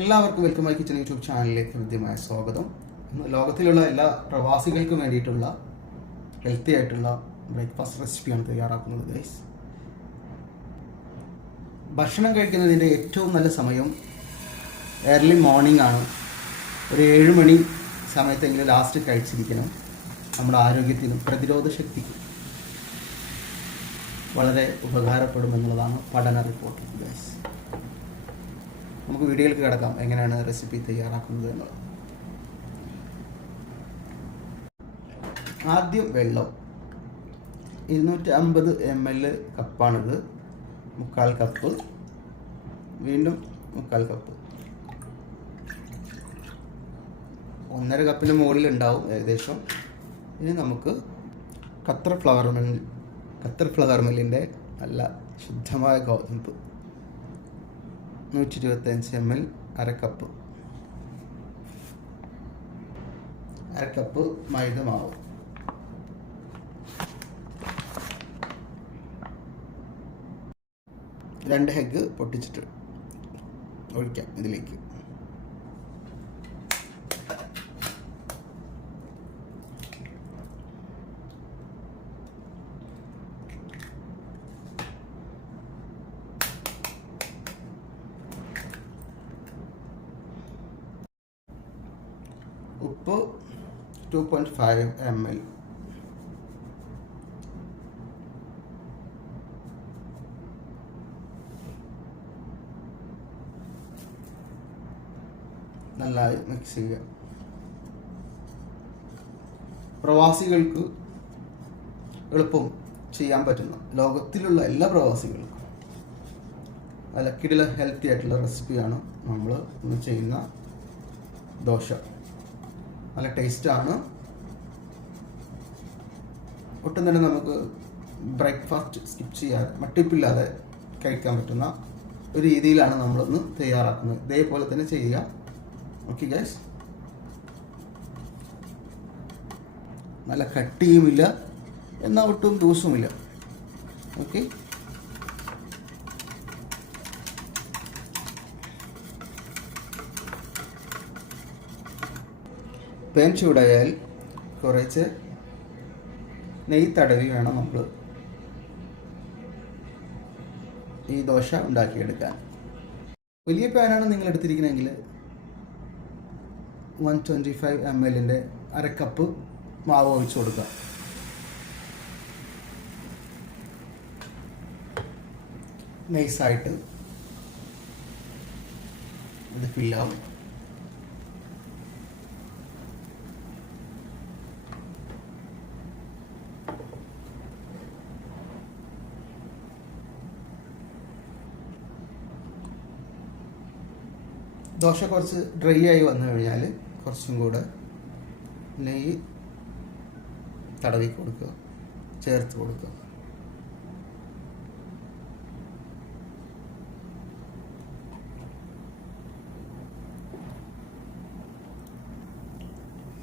എല്ലാവർക്കും welcome my kitchen YouTube ചാനലിലേക്ക് ഹൃദ്യമായ സ്വാഗതം. ഇന്ന് ലോകത്തിലുള്ള എല്ലാ പ്രവാസികൾക്കും വേണ്ടിയിട്ടുള്ള ഹെൽത്തി ആയിട്ടുള്ള ബ്രേക്ക്ഫാസ്റ്റ് റെസിപ്പിയാണ് തയ്യാറാക്കുന്നത് ഗൈസ് ഭക്ഷണം കഴിക്കുന്നതിന്റെ ഏറ്റവും നല്ല സമയം ഏർലി മോർണിംഗ് ആണ്. ഒരു ഏഴ് മണി സമയത്തെങ്കിലും ലാസ്റ്റ് കഴിച്ചിരിക്കണം. നമ്മുടെ ആരോഗ്യത്തിനും പ്രതിരോധ ശക്തിക്കും വളരെ ഉപകാരപ്പെടുമെന്നുള്ളതാണ് പഠന റിപ്പോർട്ട് ഗൈസ് നമുക്ക് വീഡിയോയിലേക്ക് കിടക്കാം. എങ്ങനെയാണ് റെസിപ്പി തയ്യാറാക്കുന്നത് എന്നുള്ളത്. ആദ്യം വെള്ളം. ഇരുന്നൂറ്റി അമ്പത് എം എൽ കപ്പാണിത്. മുക്കാൽ കപ്പ്. വീണ്ടും മുക്കാൽ കപ്പ്. ഒന്നര കപ്പിന് മുകളിൽ ഉണ്ടാവും ഏകദേശം. ഇനി നമുക്ക് Qatar flour mill Qatar flour മില്ലിന്റെ നല്ല ശുദ്ധമായ ഗോതമ്പ് നൂറ്റി ഇരുപത്തഞ്ച് എം എൽ അരക്കപ്പ്. അരക്കപ്പ് മൈദ മാവ് രണ്ട് ഹെഗ് പൊട്ടിച്ചിട്ട് ഒഴിക്കാം ഇതിലേക്ക്. ഉപ്പ് two point five M L നന്നായി മിക്സ് ചെയ്യുക. പ്രവാസികൾക്ക് എളുപ്പം ചെയ്യാൻ പറ്റുന്ന ലോകത്തിലുള്ള എല്ലാ പ്രവാസികൾക്കും അലക്കിടില കിടില ഹെൽത്തി ആയിട്ടുള്ള റെസിപ്പിയാണ് നമ്മൾ ഇന്ന് ചെയ്യുന്ന ദോശ. നല്ല ടേസ്റ്റാണ് ഒട്ടും തന്നെ നമുക്ക് ബ്രേക്ക്ഫാസ്റ്റ് സ്കിപ്പ് ചെയ്യാതെ മട്ടിപ്പില്ലാതെ കഴിക്കാൻ പറ്റുന്ന ഒരു രീതിയിലാണ് നമ്മളൊന്ന് തയ്യാറാക്കുന്നത്. ഇതേപോലെ തന്നെ ചെയ്യുക. ഓക്കെ ഗൈസ് നല്ല കട്ടിയുമില്ല എന്നാൽ ഒട്ടും ലൂസുമില്ല. ഓക്കെ പാൻ ചൂടായാൽ കുറച്ച് നെയ്യ് തടവി വേണം നമ്മൾ ഈ ദോശ ഉണ്ടാക്കിയെടുക്കാൻ. വലിയ പാനാണ് നിങ്ങൾ എടുത്തിരിക്കുന്നതെങ്കിൽ വൺ ട്വന്റി ഫൈവ് എം എല്ലിന്റെ അരക്കപ്പ് മാവ് ഒഴിച്ചു കൊടുക്കുക. നൈസായിട്ട് ഇത് ഫില്ലാവും ദോശ കുറച്ച് ഡ്രൈ ആയി വന്നു കഴിഞ്ഞാൽ കുറച്ചും കൂടെ നെയ്യ് തടവി കൊടുക്കുക ചേർത്ത് കൊടുക്കുക.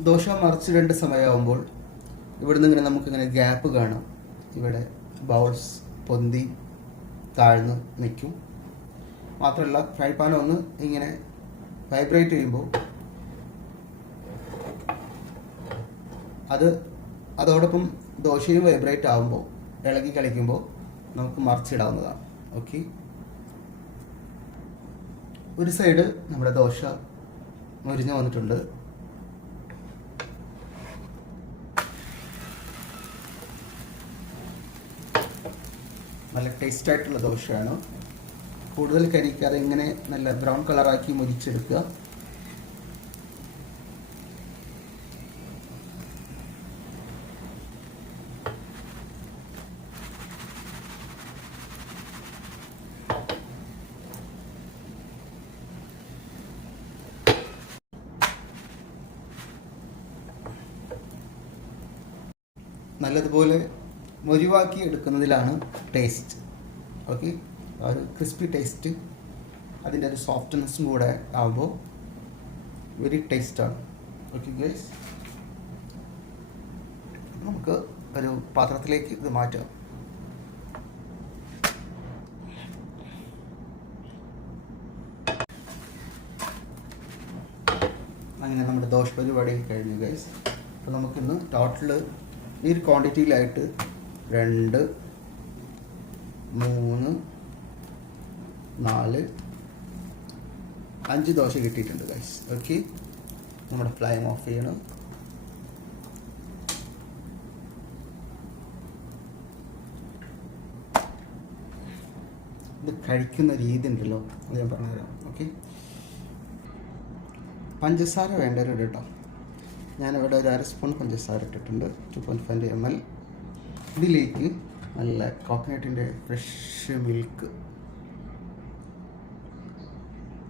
ദോശ മറിച്ചിടേണ്ട സമയമാകുമ്പോൾ ഇവിടുന്ന് ഇങ്ങനെ നമുക്കിങ്ങനെ ഗ്യാപ്പ് കാണാം. ഇവിടെ ബൗൾസ് പൊന്തി താഴ്ന്ന് നിൽക്കും. മാത്രമല്ല ഫ്രൈ പാൻ ഒന്ന് ഇങ്ങനെ വൈബ്രേറ്റ് ചെയ്യുമ്പോൾ അത് അതോടൊപ്പം ദോശയും വൈബ്രേറ്റ് ആകുമ്പോൾ ഇളകി കളിക്കുമ്പോൾ നമുക്ക് മറിച്ചിടാവുന്നതാണ്. ഓക്കെ ഒരു സൈഡ് നമ്മുടെ ദോശ മുരിഞ്ഞ് വന്നിട്ടുണ്ട്. നല്ല ടേസ്റ്റ് ആയിട്ടുള്ള ദോശയാണ്. കൂടുതൽ കരിക്കാതെ ഇങ്ങനെ നല്ല ബ്രൗൺ കളറാക്കി മുരിച്ചെടുക്കുക. നല്ലതുപോലെ മൊരിവാക്കി എടുക്കുന്നതിലാണ് ടേസ്റ്റ്. ഓക്കെ? ഒരു ക്രിസ്പി ടേസ്റ്റ് അതിന്റെ ഒരു സോഫ്റ്റ്നെസ്സും കൂടെ ആകുമ്പോൾ വെരി ടേസ്റ്റാണ് ഓക്കെ ഗൈസ് നമുക്ക് ഒരു പാത്രത്തിലേക്ക് ഇത് മാറ്റാം. അങ്ങനെ നമ്മുടെ ദോശ പരിപാടി കഴിഞ്ഞു ഗൈസ് അപ്പോൾ നമുക്കിന്ന് ടോട്ടൽ ഈ ഒരു ക്വാണ്ടിറ്റിയിലായിട്ട് രണ്ട് മൂന്ന് നാല്. അഞ്ച് ദോശ കിട്ടിയിട്ടുണ്ട് ഗൈസ് ഓക്കെ നമ്മുടെ ഫ്ലൈം ഓഫ് ചെയ്യണം. ഇത് കഴിക്കുന്ന രീതി ഉണ്ടല്ലോ അത് ഞാൻ പറഞ്ഞുതരാം. ഓക്കെ പഞ്ചസാര വേണ്ടവരുണ്ട് കേട്ടോ. ഞാനിവിടെ ഒരു അര സ്പൂൺ പഞ്ചസാര ഇട്ടിട്ടുണ്ട് two point five M L ഇതിലേക്ക് നല്ല കോക്കനട്ടിന്റെ ഫ്രഷ് മിൽക്ക്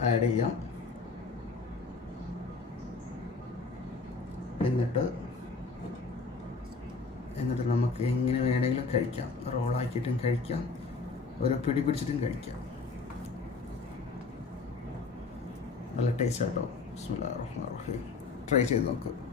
ആഡ് ചെയ്യാം. എന്നിട്ട് എന്നിട്ട് നമുക്ക് എങ്ങനെ വേണമെങ്കിലും കഴിക്കാം. റോളാക്കിയിട്ടും കഴിക്കാം. ഒരു പിടി പിടിച്ചിട്ടും കഴിക്കാം. നല്ല ടേസ്റ്റ് ആട്ടോ. ട്രൈ ചെയ്ത് നോക്ക്.